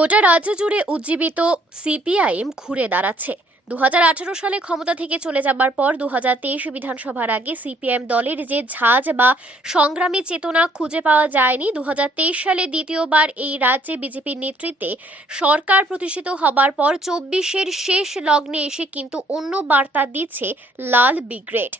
গোটা রাজ্য জুড়ে উজ্জীবিত সিপিআইএম ঘুরে দাঁড়াচ্ছে। 2018 সালে ক্ষমতা থেকে চলে যাবার পর 2023 বিধানসভার আগে সিপিএম দলের যে ঝাঁজ বা সংগ্রামী চেতনা খুঁজে পাওয়া যায়নি, 2023 সালে দ্বিতীয়বার এই রাজ্যে বিজেপির নেতৃত্বে সরকার প্রতিষ্ঠিত হবার পর 24-এর শেষ লগ্নে এসে কিন্তু অন্য বার্তা দিচ্ছে লাল ব্রিগেড।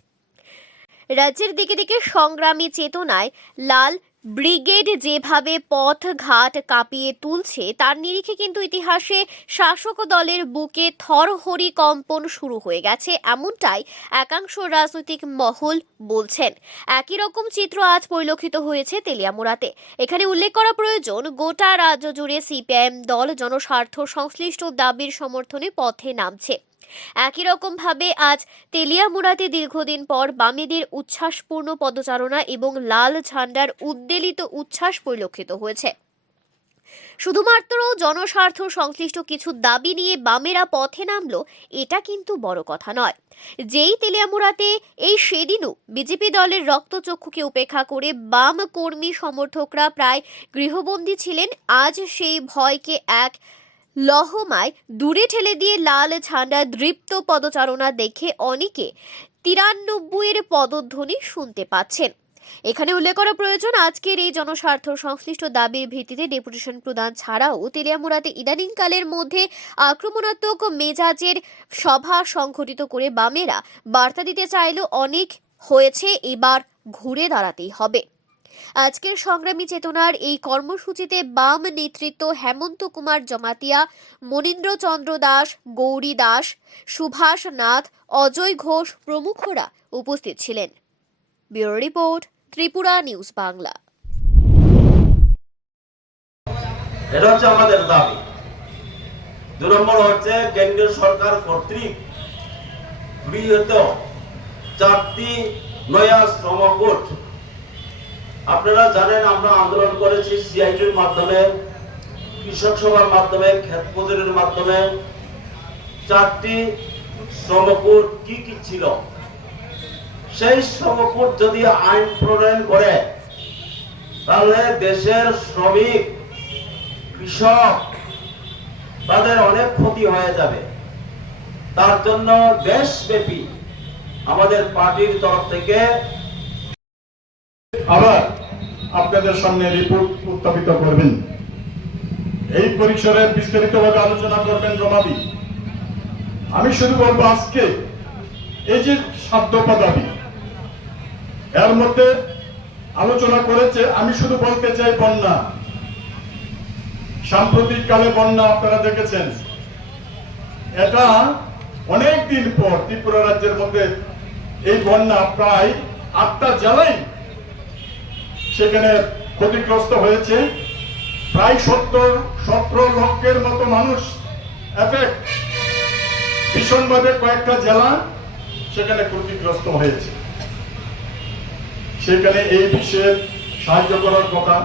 রাজ্যের দিকে দিকে সংগ্রামী চেতনায় লাল ব্রিগেড যেভাবে পথ ঘাট কাঁপিয়ে তুলছে, তার নিরিখে কিন্তু ইতিহাসে শাসক দলের বুকে থরহরি কম্পন শুরু হয়ে গেছে, এমনটাই একাংশ রাজনৈতিক মহল বলছেন। একই রকম চিত্র আজ পরিলক্ষিত হয়েছে তেলিয়ামুড়াতে। এখানে উল্লেখ করা প্রয়োজন, গোটা রাজ্য জুড়ে সিপিআইএম দল জনস্বার্থ সংশ্লিষ্ট দাবির সমর্থনে পথে নামছে। একই রকম ভাবে আজ তেলিয়ামুড়াতে দীর্ঘদিন পর বামেদের উচ্ছ্বাসপূর্ণ পদচারণা এবং লাল ঝান্ডার উদ্বেলিত উচ্ছ্বাস পরিলক্ষিত হয়েছে। শুধুমাত্র জনস্বার্থ সংশ্লিষ্ট কিছু দাবি নিয়ে বামেরা পথে নামলো, এটা কিন্তু বড় কথা নয়। যেই তেলিয়ামুড়াতে এই সেদিনও বিজেপি দলের রক্তচক্ষুকে উপেক্ষা করে বাম কর্মী সমর্থকরা প্রায় গৃহবন্দী ছিলেন, আজ সেই ভয়কে এক লহমায় দূরে ঠেলে দিয়ে লাল ঝান্ডা দৃপ্ত পদচারণা দেখে অনেকে 93-এর পদধ্বনি শুনতে পাচ্ছেন। এখানে উল্লেখ করা প্রয়োজন, আজকের এই জনস্বার্থ সংশ্লিষ্ট দাবির ভিত্তিতে ডেপুটেশন প্রদান ছাড়াও তেলিয়ামুড়াতে ইদানিংকালের মধ্যে আক্রমণাত্মক মেজাজের সভা সংঘটিত করে বামেরা বার্তা দিতে চাইলেও অনেক হয়েছে, এবার ঘুরে দাঁড়াতেই হবে। আজকের সংগ্রামী চেতনার এই কর্মসূচিতে বাম নেতৃত্ব হেমন্ত কুমার জমাতিয়া, মনীন্দ্র চন্দ্র দাস, গৌরী দাস, সুভাষ নাথ, অজয় ঘোষ প্রমুখরা উপস্থিত ছিলেন। Bureau report, Tripura news Bangla. এটা হচ্ছে আমাদের দাবি। 2 নম্বর হচ্ছে কেন্দ্রীয় সরকার কর্তৃক গৃহীত 4টি নয়া শ্রম কোড। আপনারা জানেন, আমরা আন্দোলন করেছি সিআইটির মাধ্যমে, কৃষক সভার মাধ্যমে, ক্ষেত মজুরির মাধ্যমে। 4টি শ্রম কোড কি কি ছিল, সেই শ্রম কোড যদি আইন প্রণয়ন করে তাহলে দেশের শ্রমিক, কৃষক তাদের অনেক ক্ষতি হয়ে যাবে। তার জন্য দেশব্যাপী আমাদের পার্টির তরফ থেকে আবার আপনাদের সামনে রিপোর্ট উত্থাপিত করবেন। এই পরিসরে বিস্তারিতভাবে আলোচনা করবেন রমাদি। আমি শুধু বলবো, আজকে এই যে 7 দফা দাবি, এর মধ্যে আলোচনা করেছে, আমি শুধু বলতে চাই বন্যা। সাম্প্রতিক কালে বন্যা আপনারা দেখেছেন, এটা অনেক দিন পর ত্রিপুরা রাজ্যের মধ্যে এই বন্যা প্রায় 8টা জেলায় সেখানে ক্ষতিগ্রস্ত হয়েছে। প্রায় 17 লক্ষের মতো মানুষ এফেক্ট, ভীষণভাবে কয়েকটা জেলা সেখানে ক্ষতিগ্রস্ত হয়েছে। সেখানে এই বিষয়ে সাহায্য করার কথা।